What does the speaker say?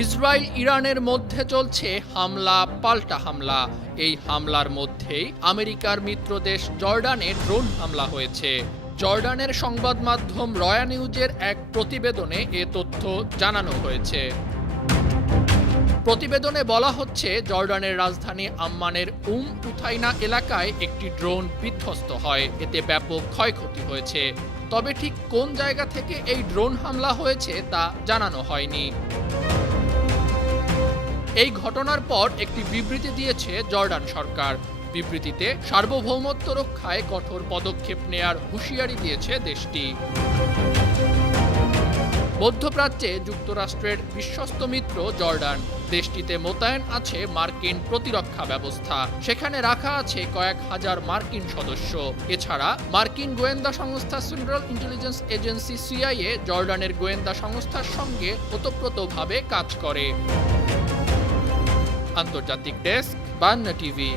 Israel ইরানের মধ্যে চলছে হামলা পাল্টা হামলা। এই হামলার মধ্যেই আমেরিকার মিত্র দেশ জর্ডানে ড্রোন হামলা হয়েছে। জর্ডানের সংবাদ মাধ্যম রয়া নিউজের এক প্রতিবেদনে এ তথ্য জানানো হয়েছে। প্রতিবেদনে বলা হচ্ছে, জর্ডানের রাজধানী আম্মানের উথাইনা এলাকায় একটি ড্রোন বিধ্বস্ত হয়। এতে ব্যাপক ক্ষয়ক্ষতি হয়েছে। তবে ঠিক কোন জায়গা থেকে এই ড্রোন হামলা হয়েছে তা জানানো হয়নি। এই ঘটনার পর একটি বিবৃতি দিয়েছে জর্ডান সরকার। বিবৃতিতে সার্বভৌমত্ব রক্ষায় কঠোর পদক্ষেপ নেয়ার হুঁশিয়ারি দিয়েছে দেশটি। মধ্যপ্রাচ্যে যুক্তরাষ্ট্রের বিশ্বস্ত মিত্র জর্ডান। দেশটিতে মোতায়েন আছে মার্কিন প্রতিরক্ষা ব্যবস্থা। সেখানে রাখা আছে কয়েক হাজার মার্কিন সদস্য। এছাড়া মার্কিন গোয়েন্দা সংস্থা সেন্ট্রাল ইন্টেলিজেন্স এজেন্সি সিআইএ জর্ডানের গোয়েন্দা সংস্থার সঙ্গে ওতপ্রোতভাবে কাজ করে। আন্তর্জাতিক ডেস্ক, বান্না টিভি।